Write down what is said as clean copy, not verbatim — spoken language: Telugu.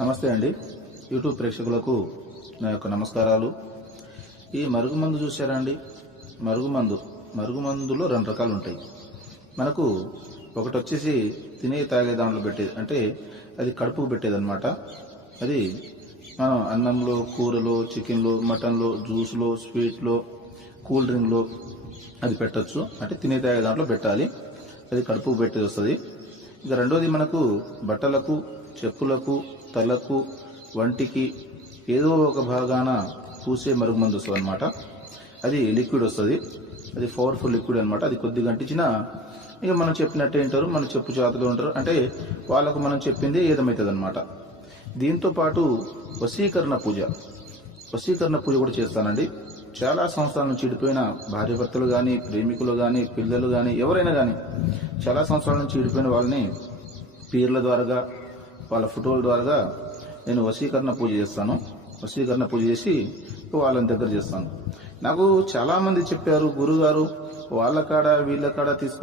నమస్తే అండి. యూట్యూబ్ ప్రేక్షకులకు నా యొక్క నమస్కారాలు. ఈ మరుగుమందు చూసారా అండి? మరుగుమందులో రెండు రకాలు ఉంటాయి. మనకు ఒకటి వచ్చేసి తినే తాగే దాంట్లో పెట్టేది, అంటే అది కడుపుకు పెట్టేదన్నమాట. అది మనం అన్నంలో, కూరలో, చికెన్లో, మటన్లో, జ్యూస్లో, స్వీట్లో, కూల్ డ్రింక్లో అది పెట్టచ్చు. అంటే తినే తాగే దాంట్లో పెట్టాలి. అది కడుపుకు పెట్టేది వస్తుంది. ఇక రెండోది మనకు బట్టలకు, చెప్పులకు, తలకు, వంటికి ఏదో ఒక భాగాన పూసే మరుగుమందు వస్తుంది అనమాట. అది లిక్విడ్ వస్తుంది. అది పవర్ఫుల్ లిక్విడ్ అనమాట. అది కొద్దిగా అంటించినా ఇక మనం చెప్పినట్టే వింటారు, మన చెప్పు చేతలో ఉంటారు. అంటే వాళ్ళకు మనం చెప్పింది ఏదమవుతుంది అనమాట. దీంతో పాటు వశీకరణ పూజ కూడా చేస్తానండి. చాలా సంవత్సరాల నుంచి విడిపోయిన భార్యాభర్తలు కానీ, ప్రేమికులు కానీ, పిల్లలు కానీ, ఎవరైనా కానీ చాలా సంవత్సరాల నుంచి విడిపోయిన వాళ్ళని పీర్ల ద్వారా, వాళ్ళ ఫోటోల ద్వారా నేను వశీకరణ పూజ చేస్తాను. వశీకరణ పూజ చేసి వాళ్ళని దగ్గర చేస్తాను. నాకు చాలా మంది చెప్పారు, గురుగారు వాళ్ళ కాడ వీళ్ళ కాడ తీసుకుని